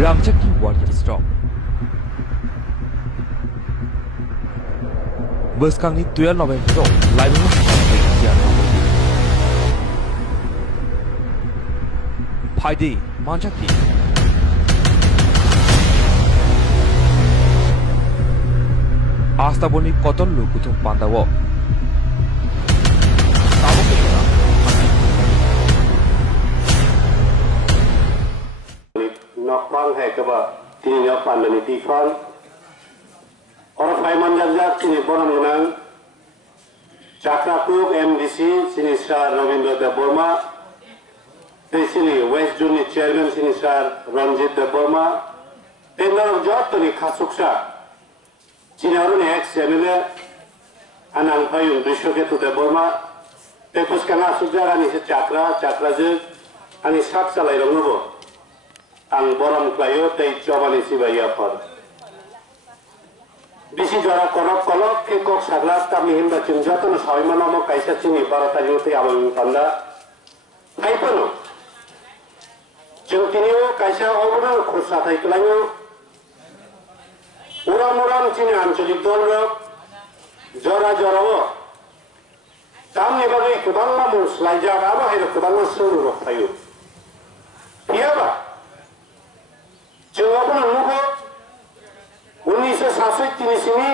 Ramchakki warrior stop. Berskangni 12 November live Paydi Manchakki Astaboni Koton Lukutum Pandawo Nokpang hai kaba tini nokpan dani tifan orang Paiman Jajak sini boram gunang Cakrakuk MDC sini Sar Ravindra Deborma sini West Juni Chairman sini Sar Ranjit Deborma tenor jawab tani khasuksa sini arun ex MLA Anang Payung Dushoketu Deborma tepus kana sujara ni se Cakra je ani sak salai rongnobo ang boram klayo tei jobani sibaya par bisi jora korok kolok ke kok saglas kami himba cunjatan sawima namo kaisa cini barata yote abang tanda haipano cengtinio kaisa obran khusa thai klanyo uram cini ancholik dolrok jora wo tamni bagai kebangma mus lajar aba hero kebangma suru rok thayo piaba Jawabnya nugo 1963 sini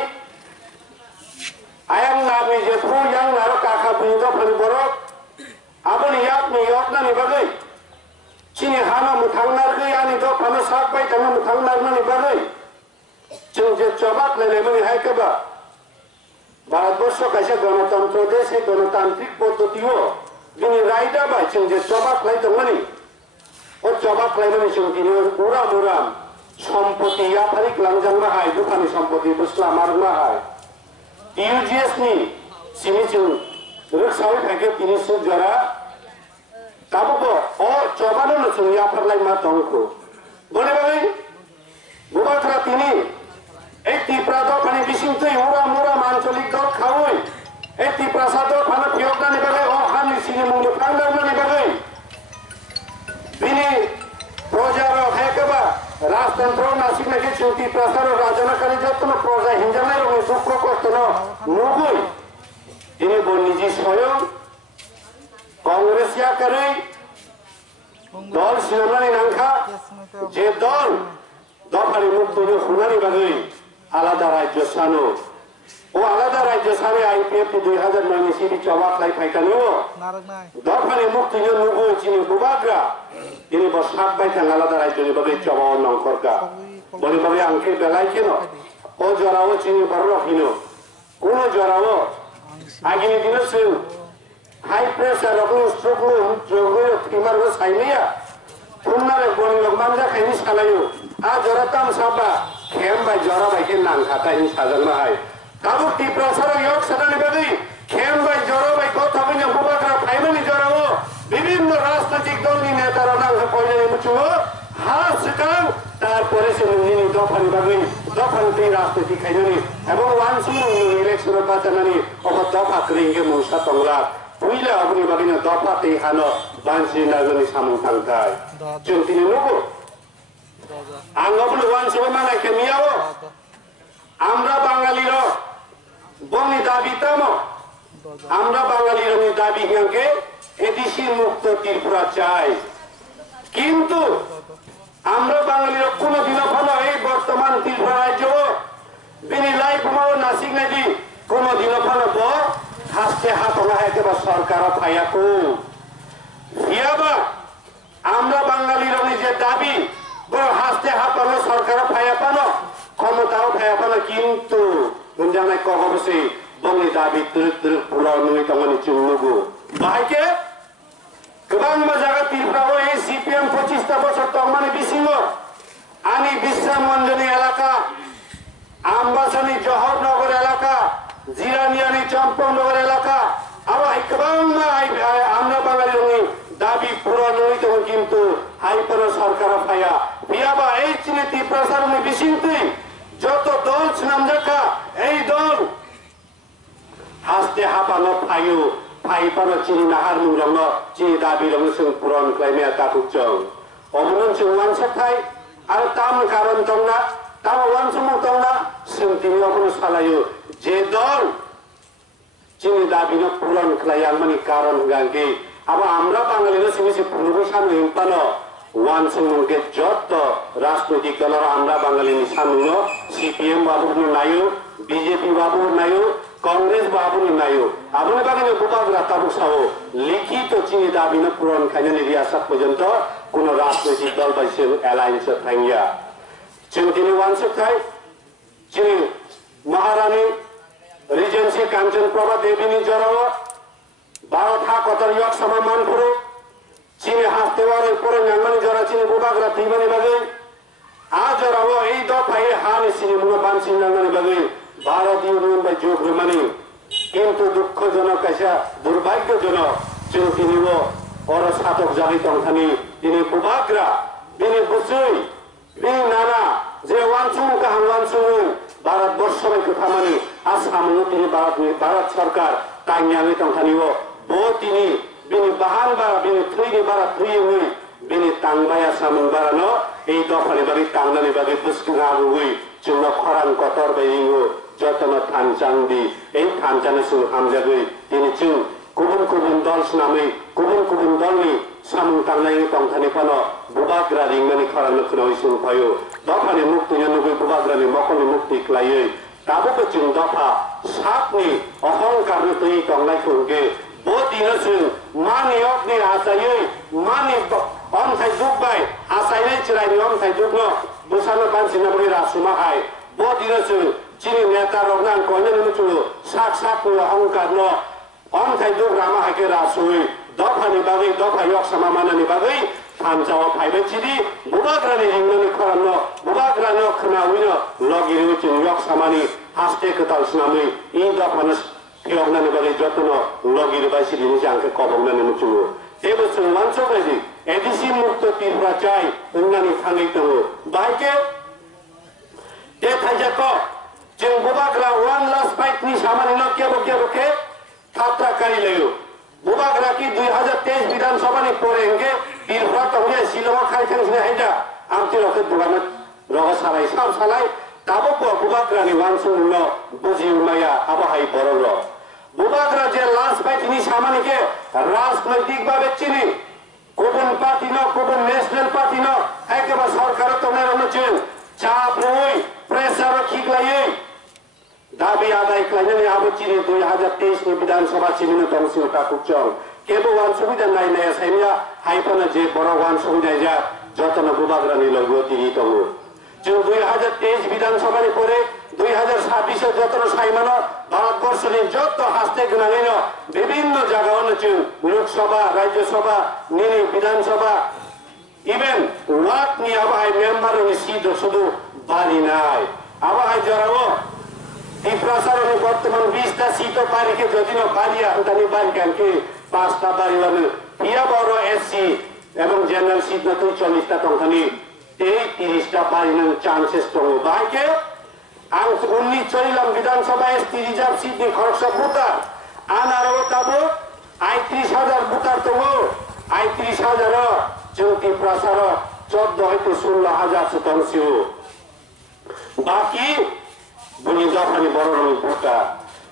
ayam nabi jepu yang naro kakak punya peniborok abon yak ni yak na ni bagai sini hana mutang nar ke yani to pana sak bai tanga mutang nar na ni bagai je coba lele mani hai keba Bharatvarsha কাছে গণতন্ত্র দেশে গণতান্ত্রিক পদ্ধতিও যিনি রাইডা by যে coba লাই তো মানি ও জবাব লাইনে তিনি উড়াম সম্পত্তি ইয়াফারিক লাংজাং মাহাই দোকানি সম্পত্তি বুসলা মার মাহাই ইউজিএস নি সিমিচু রুকসাউই থাকে তিনি সুজরা তাবো ও জবানো নসুন ইয়াফার লাই মা দংকো বলে বাই বুবাথরা তিনি এই ত্রিপুরা দোকানি বিসিংতই উড়াম আঞ্চলিক দল খাওই এই ত্রিপুরা দল ফানা ফিয়কনা নি বাই ও হানি সিনি মুঙ্গো ফান্দারনা নি by Bini projaro hekaba rastantro nasik nagi chuti prasaro rajana kari jatno proja hinjanai ro sukro kostono nugui ini boniji soyong kongres ya kari dol sinamani nangka je dol dopari muktu jo khunani bagai alada rajyo sano o alada rajyo sane IPF 2009 sini coba lai paikaniwo dopari muktu jo nugui chini bubagra ini bos sampai tanggal ada raja ni bagi coba orang korga boleh bagi angke belai kino o jarawo cini baru kino kuno jarawo agi ni dino seu high pressure aku stroke timar bos kainiya punna le boni log manja kaini salayu a jaratam saba kem bai jara bai ken nang kata ini sajang mahai kamu ti pressure yok sada ni bagi kem bai jara bai kota punya bubakra finally jarawo বিভিন্ন রাজনৈতিক দল নিয়ে নেতারা নাম পয়লা মুচুও হার সেকাং তারপরে সে নিনি দফানি বাগৈ দফানি তে রাজনীতি খাইনি এবং ওয়ানসি ইলেকশন বাতানানি অব দফা করিঙ্গে মুসা তংলা পুইলা আপনি বাগিনা দফা তে হানো বানসি নাগনি সামং থাংতাই চন্তিনি নগো আঙ্গবল ওয়ানসি মানে কেমিয়াও আমরা বাঙালির বনি দাবি তামো আমরা বাঙালির দাবি হিয়াকে এদিশি মুক্ত ত্রিপুরা চাই কিন্তু আমরা বাঙালির কোনদিন ফলো এই বর্তমান ত্রিপুরা রাজ্য বিনি লাইফ মাও নাসিক নাকি কোনদিন ফলো ব হাসতে হাত লাগাইতে বা সরকার ফায়াকো ইয়াবা আমরা বাঙালির যে দাবি বড় হাসতে হাত হলো সরকার ফায়া পানো ক্ষমতাও ফায়া পানো কিন্তু গুঞ্জানাই কহবসে বঙ্গি দাবি তুরুক পুলাও নুই তমনি চুঙ্গু বাহাইকে Kebang majaga Tirpura এই CPM 25 বছর তমানি বিসিংহ আনি বিশ্রামঞ্জনী এলাকা আমবাসানি জহরনগর এলাকা জিরানিয়ানি চম্পকনগর এলাকা আবার kebang আমরা বাঙালি দাবি পূরণ হইত কিন্তু হাইপার সরকার ফায়া বিয়াবা এই চিনে ত্রিপুরা সারনি বিসিংতি যত দল নামজাকা এই দল হাসতে হাপানো ফায়ু Paipan cini nahar murang cini dabi rong sung puron klaimnya takut jong. Omongan sung wan sekai आरो ताम कारण दंना ताम वानसुमु दंना सोंथिनि अखनो सालायो जे दल चिनि दाबिनो पुरन खालामनायनि कारण गांगे अब আমরা বাঙালিরা সিমিসি পুনরুসান হিংপানো ওয়ানসুমুকে যত রাজনৈতিক দলের আমরা বাঙালিনি সামনে সিপিএম বাবুর নাইও বিজেপি বাবুর নাইও কংগ্রেস বাবুর নাইও আপনি বাগানে বুবাগরা তাবুসাও লিখিত চিনি দাবিনো পূরণ খাইনি রিয়াসাত পর্যন্ত কোন রাজনৈতিক দল বাইছে অ্যালায়েন্স থাইয়া চিনি ওয়ানসুক থাই চিনি মহারানী রিজেন্সি কাঞ্চন প্রভা দেবীনি জড়াও भारत हा कतर योग समामान पुरो चीन हास्ते वाले पुरो नंगमनी जरा चीन बुबागरा तीमनी बगे आज जरा वो এই দফায় হানি চীন মুনো বানসি নंगमनी बगे भारत यूनियन बाय जोग रमनी কিন্তু দুঃখজনক কাছে দুর্ভাগ্যজনক যে তিনি ওর সাতক জাতি তংখানি তিনি বুবাগরা তিনি বুঝুই তিনি নানা যে ওয়ানসুম কাহান ওয়ানসুম ভারতবর্ষের কথা মানে আসামও তিনি ভারত সরকার তাইয়ানি তংখানিও Botini bini bahan bara bini three bara three hui bini tangbaya samun bara no ei dofani bagi tangnani bagi buskiraru hui cuma koran kotor bayingo jotana thancandi ei thancani su hamjagui ini cung kubun dol senami kubun dol ni samun tangnai tongthani pano bubagra ringmani koran nukunoi sun payo dofani mukti nyanugui bubagra ni mokoni mukti klayoi tabu ke cung dofa sapni ohongkar nutui tongnai kunge Botinasung mani okni asayui mani om sai dukbai asayai cirai ni om sai dukno busana bansi na beri rasumahai botinasung cini neta rognan konya nucu sak nu hongkar no om sai duk ramahai ke rasui dofani bagi dofa yok sama mana ni bagi Pancawa paibe cidi bubagra ni hingmani koran no bubagra no kena wino logi rucin yok sama ni haste ketal senami in dofanas Kiogna ni bagi jotono logi di basi di jangke kobongna ni mucu. Ebo sungwan sobredi edisi mukto tirpracai ungani thangi tango. Baike de thajako jeng bubagra one last fight ni samani no kebo ke thatra kari layo. Bubagra ki 2023 Vidhan Sabha ni porenke tirprat hoye siloma khai thang sine haida amti roke duganat roga sarai sab salai tabo ko bubagra ni wansung no buji umaya abahai borolo. বুবাগরা যে last fight নি সামানিকে রাজনৈতিক ভাবে চিনি কোন party ন কোন national party ন একেবারে সরকার তো নেই অনুচিন চাপ রই প্রেসার খিগলাই দাবি আদায় করাইনে আবু চিনি 2023 নি বিধানসভা চিনি তমসি কাকুচং কেবো ওয়ান সুবিধা নাই নাই সাইমিয়া হাইপনা যে বড় ওয়ান সুবিধা যা যতন বুবাগরা নি লগতি তম যে 2023 বিধানসভা নি পরে 2026 যতন সাইমানো ভারতবর্ষের যত হাসতে গুণানীন বিভিন্ন জায়গা অনুচু লোকসভা রাজ্যসভা নিনি বিধানসভা ইভেন ওয়াট নি আবহাই মেম্বার নি সিট শুধু বাড়ি নাই আবহাই জড়াবো ত্রিপুরাসার বর্তমান 20টা সিটও বাড়িকে যদি না বাড়িয়া তানি বাড়ি কেনকে 5টা বাড়ি মানে ইয়া বড় এসসি এবং জেনারেল সিট না তো 40টা তংখানি এই 30টা বাড়ি না চান্সেস তো বাইকে ang unni chorilam বিধানসভা এসটি রিজার্ভ সিট ni খরচা বুতার আনারো তাবো 38000 বুতার তো 38000 চৌকি প্রসার 14 হইতে 16000 শতাংশিও বাকি বুনি জাপানি বড় বুতা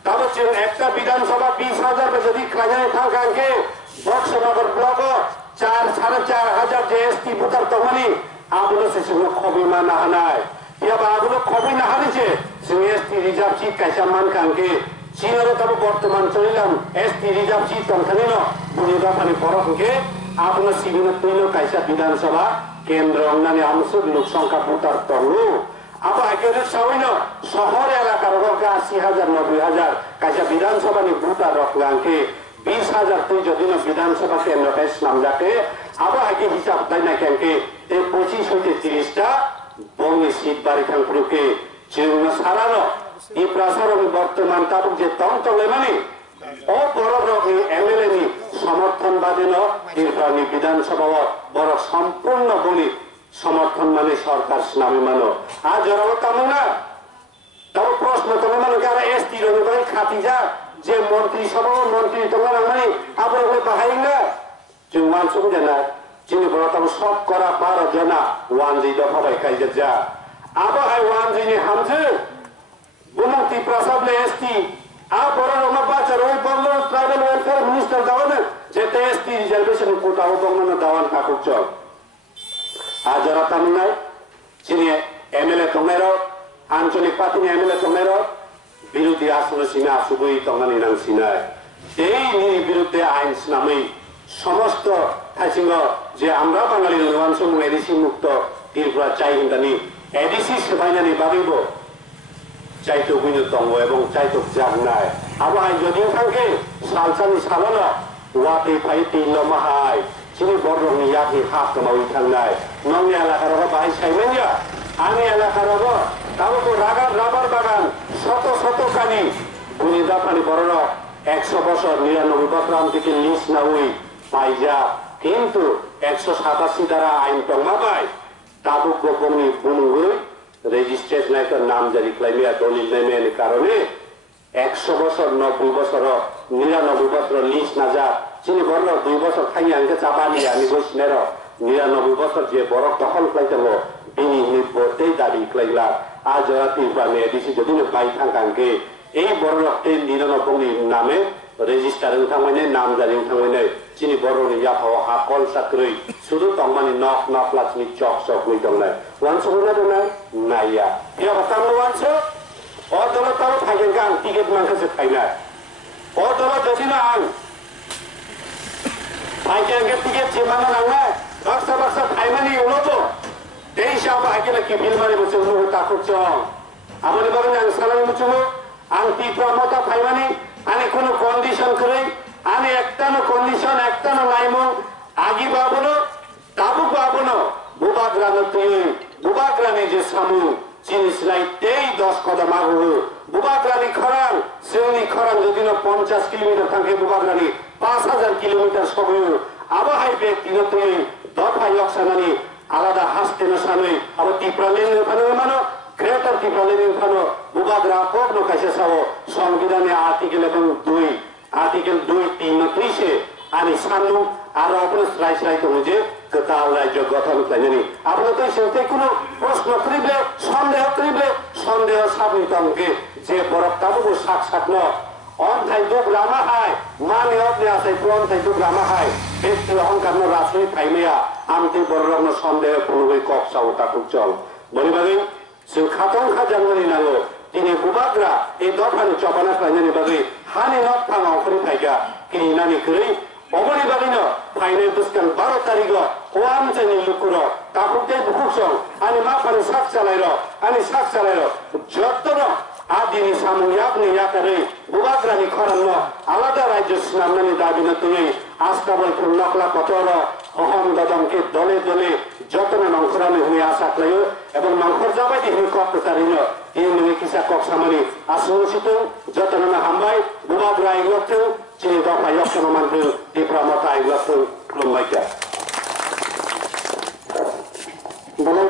তাবো যে একটা বিধানসভা 20000 যদি কাজায় থাকাকে বক্সনগর ব্লক 4-4500 যে এসটি বুতার তো মানে আবুলো সে খবি মানা হানায় या बाबुलो खबि ना हारिছে সিএসটি রিজার্ভ সিট কাইসা মান কাঙ্কে চীনের তব বর্তমান চলিলাম এসটি রিজার্ভ সিট তংখানি ন বুনিদা পানি পরকে আপনা সিবিন তৈলো কাইসা বিধানসভা কেন্দ্র অন্যান্য আমসুর লোক সংখ্যা ভোটার তরু আবা একেরে সাউইন শহর এলাকার রকা 80000 90000 কাইসা বিধানসভা নি ভোটার রকলাঙ্কে 20000 তুই যদি না বিধানসভা কেন্দ্র কাইস নাম যাকে আবা একে হিসাব দাই না কেনকে এই 25 হইতে 30টা বঙ্গি সিট বাড়ি থাকপুরকে চিরুনা সারানো এই প্রসারণ বর্তমান তাবুক যে তংতলে মানে ও বড় রকম এমএলএ নি সমর্থন বাদে ন নির্বাচনী বিধানসভা বড় সম্পূর্ণ বলি সমর্থন মানে সরকার নামে মানো আর জড়াব তেমন না তবে প্রশ্ন তুমি মানে কারা এসটি রবিবাই খাতি যা যে মন্ত্রী সভা মন্ত্রী তোমার মানে আপনার বাহাই না যে মান সুবিধা না chini borotam sop kora para jana wanji dapha bai kaija ja abo hai wanji ni hamje bunang ti prasable st a boro roma bacha roi banglo tribal welfare minister dawan jete st reservation quota ho banglo dawan kakuk chok ajara tamunai chini MLA tongero আঞ্চলিক party MLA তমেরো বিরোধী আসন সিনা আসুবই তঙ্গানি নাং সিনায় এই বিরুদ্ধে আইন নামে সমস্ত থাইসিং যে আমরা বাঙালি নবাংশ এডিসি মুক্ত ত্রিপুরা চাই হিন্দানি এডিসি সেবাইনানি বাগিব চাইতো বুঝে দঙ্গ এবং চাইতো জাগনায় আবার যদি থাকবে সালসানি সালন ওয়াতে ফাই তিল মাহাই চিনি বড়নি ইয়াকি হাফ মাউই থাকনায় নং এলাকার বাই সাইমেনিয়া আমি এলাকার তাও তো রাবার বাগান শত শত কানি গুনি দাফানি বড় 100 বছর 99 বছর থেকে লিস না হই পাইজা কিন্তু 187 দ্বারা আইন টংমা পায় তাবুক গোপনি বুনুই রেজিস্ট্রেশন নাইকার নাম জারি ক্লাইমিয়া দলিল নেমের কারণে 100 বছর 90 বছর 99 বছর লিস না যা চিনি বড় 2 বছর খাই আনকে চাপানি আমি বসনের 99 বছর যে বড় দখল খাইতাম বিনি নিপতে দাবি ক্লাইলা আজ রাতি পানে ডিসি যদি বাই থাকাঙ্কে এই বড় এই 99 নামে রেজিস্টারিং থামাইনে নাম জারি থামাইনে চিনি বড়নি ইয়াফাও হাকল সাকরই শুধু তংমানি নক নক লাচনি চক চক হই দংনাই ওয়ানস হইনা দংনাই নাইয়া ইয়া বাতাম ওয়ানস ও দল তাও থাকেন গান টিকেট মানকাছে খাইনা ও দল যদি না আন ফাইকেনকে টিকেট যেমানা নাংনা বাক্সা বাক্সা ফাইমানি উলতো এই সব আইকেলা কি বিলমানি বসে উনো তাকুর চং আমনি বাগান আং সালামি মুচুমো আং টিপ্রা মতা ফাইমানি আনি কোনো কন্ডিশন করে আনি একটানো কন্ডিশন একটানো নাইমো আগি বাবনো তাবুক বাবনো বুবাগ্রানো তুই বুবাগ্রানি যে সামু জিনিস লাইতেই 10 কদম আগু বুবাগ্রানি খরাং শ্রেণী খরাং যদি 50 কিলোমিটার থাকে বুবাগ্রানি 5000 কিলোমিটার সবই আবহাই ব্যক্তি তুই দফা ইয়কসানানি আলাদা হাসতে না সামনে আবার টিপ্রালেন ওখানে মানো গ্রেটার টিপ্রালেন ওখানে বুবাগ্রা কোন কাছে সাও সংবিধানে আর্টিকেল এবং 2 আর্টিকেল 2:33 আমি সামনে আর আপনার স্লাইস রাইতে যে কাল রাজ্য গঠন করেনি আপনার তো সেতে কোনো প্রশ্ন করিবে সন্দেহ সাবনি তমকে যে বরফ তাবু সাক্ষাৎ ন অন্থাই দুঃখ রামা হাই মানে অপনে আছে অন্থাই দুঃখ রামা হাই ব্যক্তি অহংকার রাজনৈতিক ফাইমেয়া আমতি বড় রকম সন্দেহ পুরোই কক্সাও তাকুক চল বলিবাগি जों खाथं खाजांनि नांगौ दिनै बुबाग्रा এই দফানি চপানা ফাইনানি বাগै হানি নট थाङाव फरि फाइगा किनानि गै অবনি বাগैनो फाइनाय बुस्कान 12 तारिख ओआम जोंनि लुकुर ताकुते बुकुसं आनि माफानि साक चालायरो जत्तन आदिनि सामु याबनि याकारै बुबाग्रानि खरान्न आलादा रायजो सिनामनानि दाबिनो तुই आस्ताबल नकला कतर अहम ददमके दले दले যতনে নংখরানি হুই আশা ক্লাইও এবং নংখর যাবাইদি হুই কক্তারিনো এই নগে কিসা কক্সামানি আসুসিত যতনে হামবাই বুবাগ্রা ইগলতে চিনি দফা ইয়কসম মানতে টিপ্রামতা ইগলতে খুলুমবাইকা বলাই